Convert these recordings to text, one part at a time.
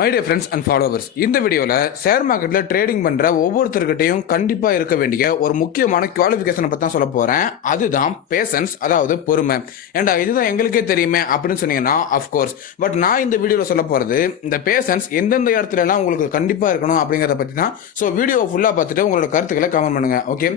My dear friends and followers, இந்த வீடியோவில் share மார்க்கெட்டில் ட்ரேடிங் பண்ணுற ஒவ்வொருத்தர்கிட்டையும் கண்டிப்பாக இருக்க வேண்டிய ஒரு முக்கியமான குவாலிஃபிகேஷனை பற்றி தான் சொல்ல போகிறேன். அதுதான் பேஷன்ஸ், அதாவது பொறுமை. ஏண்டா இதுதான் எங்களுக்கே தெரியுமே அப்படின்னு சொன்னீங்கன்னா அஃப்கோர்ஸ். பட் நான் இந்த வீடியோவில் சொல்ல போகிறது இந்த பேஷன்ஸ் எந்தெந்த இடத்துலலாம் உங்களுக்கு கண்டிப்பாக இருக்கணும் அப்படிங்கிறத பற்றி தான். ஸோ வீடியோ ஃபுல்லாக பார்த்துட்டு உங்களோட கருத்துக்களை கமெண்ட் பண்ணுங்கள். ஓகே,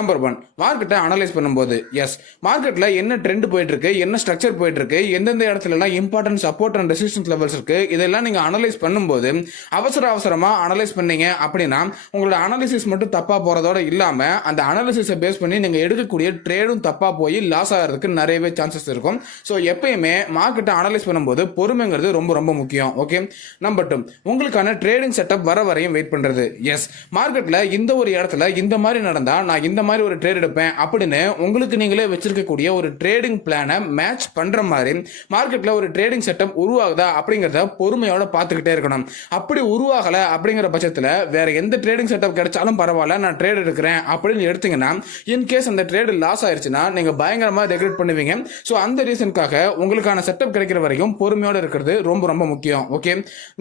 நம்பர் 1, மார்க்கெட்டை அனலைஸ் பண்ணும்போது எஸ் மார்க்கெட்டில் என்ன ட்ரெண்ட் போயிட்டு இருக்கு, என்ன ஸ்ட்ரக்சர் போயிட்டு இருக்கு, எந்தெந்த இடத்துலலாம் important support and resistance levels இருக்கு, இதெல்லாம் நீங்கள் அனலைஸ் பண்ணும்போது அவசரமா அனலைஸ் பண்ணீங்க அப்படின்னா உங்களோட அனாலிசிஸ் மட்டும் தப்பா போறதோட இல்லாம அந்த அனாலிசிஸை பேஸ் பண்ணி நீங்க எடுக்கக்கூடிய ட்ரேடும் தப்பா போய் லாஸ் ஆகிறதுக்கு நிறையவே சான்சஸ் இருக்கும். ஸோ எப்பயுமே மார்க்கெட்டை அனலைஸ் பண்ணும்போது பொறுமைங்கிறது ரொம்ப ரொம்ப முக்கியம். ஓகே, நம்பர் 2, உங்களுக்கான ட்ரேடிங் செட்டப் வர வரையும் வெயிட் பண்றது. எஸ் மார்க்கெட்ல இந்த ஒரு இடத்துல இந்த மாதிரி நடந்தா நான் இந்த மாதிரி ஒரு ட்ரேட் எடுப்பேன் அப்படின்னு உங்களுக்கு நீங்களே வச்சிருக்கக்கூடிய ஒரு ட்ரேடிங் பிளானை மேட்ச் பண்ற மாதிரி மார்க்கெட்ல ஒரு ட்ரேடிங் செட்டப் உருவாகுதா அப்படிங்கறத பொறுமையோட பார்த்துக்கிட்டே இருக்கணும். அப்படி உருவாகல அப்படிங்கிற பட்சத்தில் வேற எந்த ட்ரேடிங் செட்டப் கிடைச்சாலும் பரவாயில்ல, நான் ட்ரேட் எடுக்கிறேன் அப்படின்னு எடுத்தீங்கன்னா இன்கேஸ் அந்த ட்ரேட் லாஸ் ஆயிருச்சுன்னா நீங்க பயங்கரமா ரெக்ரெட் பண்ணுவீங்க. ஸோ அந்த ரீசனுக்காக உங்களுக்கான செட்டப் கிடைக்கிற வரைக்கும் பொறுமையோட இருக்கிறது ரொம்ப ரொம்ப முக்கியம். ஓகே,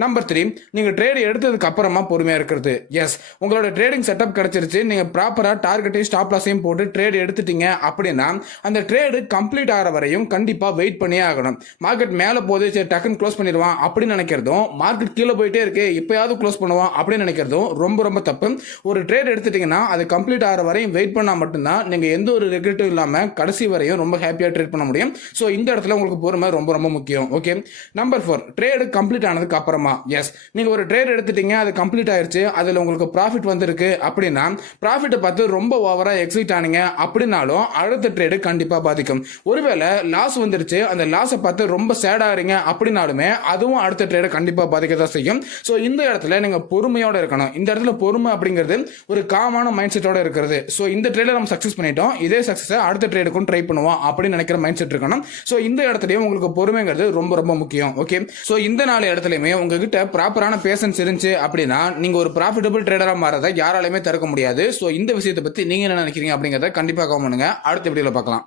நம்பர் 3, நீங்க ட்ரேட் எடுத்ததுக்கு அப்புறமா பொறுமையா இருக்கிறது. எஸ் உங்களோட ட்ரேடிங் செட்டப் கிடைச்சிருச்சு, நீங்க ப்ராப்பரா டார்கெட்டையும் ஸ்டாப் லாஸையும் போட்டு ட்ரேட் எடுத்துட்டீங்க அப்படின்னா அந்த ட்ரேடு கம்ப்ளீட் ஆகிற வரையும் கண்டிப்பா வெயிட் பண்ணியே ஆகணும். மார்க்கெட் மேல போது சரி டக்குன்னு க்ளோஸ் பண்ணிடுவான் அப்படின்னு நினைக்கிறதும், மார்க்கெட் கீழே போயிட்டே இருக்கு இப்பயாவது க்ளோஸ் பண்ணுவோம் அப்படின்னு நினைக்கிறதும் ரொம்ப ரொம்ப தப்பு. ஒரு ட்ரேட் எடுத்துட்டீங்கன்னா அது கம்ப்ளீட் ஆகிற வரையும் வெயிட் பண்ணா மட்டும்தான் நீங்க எந்த ஒரு ரெக்ரெட்டும் இல்லாம கடைசி வரையும் ரொம்ப ஹாப்பியா ட்ரேட் பண்ண முடியும். ஸோ இந்த இடத்துல உங்களுக்கு பொறுமை ரொம்ப ரொம்ப முக்கியம். ஓகே, நம்பர் 4, ட்ரேடு கம்ப்ளீட் ஆனதுக்கு அப்புறமா எஸ் நீங்க ஒரு ட்ரேட் எடுத்துட்டீங்க, அது கம்ப்ளீட் ஆயிருச்சு, அதுல உங்களுக்கு ப்ராஃபிட் வந்திருக்கு அப்படின்னா ப்ராஃபிட்டை பார்த்து ரொம்ப ஓவரா எக்ஸைட் ஆனீங்க அப்படின்னாலும் அடுத்த ட்ரேடு கண்டிப்பா பாதிக்கும். ஒருவேளை லாஸ் வந்துருச்சு, அந்த லாஸை பார்த்து ரொம்ப சேட் ஆகிறீங்க அப்படின்னாலுமே அதுவும் அடுத்த ட்ரேடை கண்டிப்பா பாதிக்கதான் செய்யும். ஸோ இந்த இடத்துல நீங்க பொறுமையோட இருக்கணும். இந்த இடத்துல பொறுமை அப்படிங்கிறது ஒரு காமான மைண்ட் செட்டோட இருக்கிறது. ஸோ இந்த ட்ரேட்ல நம்ம சக்சஸ் பண்ணிட்டோம், இதே சக்சஸ் அடுத்த ட்ரேடுக்கும் ட்ரை பண்ணுவோம் அப்படின்னு நினைக்கிற மைண்ட் செட் இருக்கணும். ஸோ இந்த இடத்துலயும் உங்களுக்கு பொறுமைங்கிறது ரொம்ப ரொம்ப முக்கியம். ஓகே, ஸோ இந்த 4 இடத்துலயுமே உங்ககிட்ட ப்ராப்பரான பேஷன்ஸ் இருந்துச்சு அப்படின்னா நீங்க ஒரு ப்ராஃபிட்டபிள் ட்ரேடரா மாறதை யாராலையுமே தடுக்க முடியாது. ஸோ இந்த விஷயத்தை பத்தி நீங்க என்ன நினைக்கிறீங்க அப்படிங்கறத கண்டிப்பா கமெண்ட் பண்ணுங்க. அடுத்த வீடியோல பார்க்கலாம்.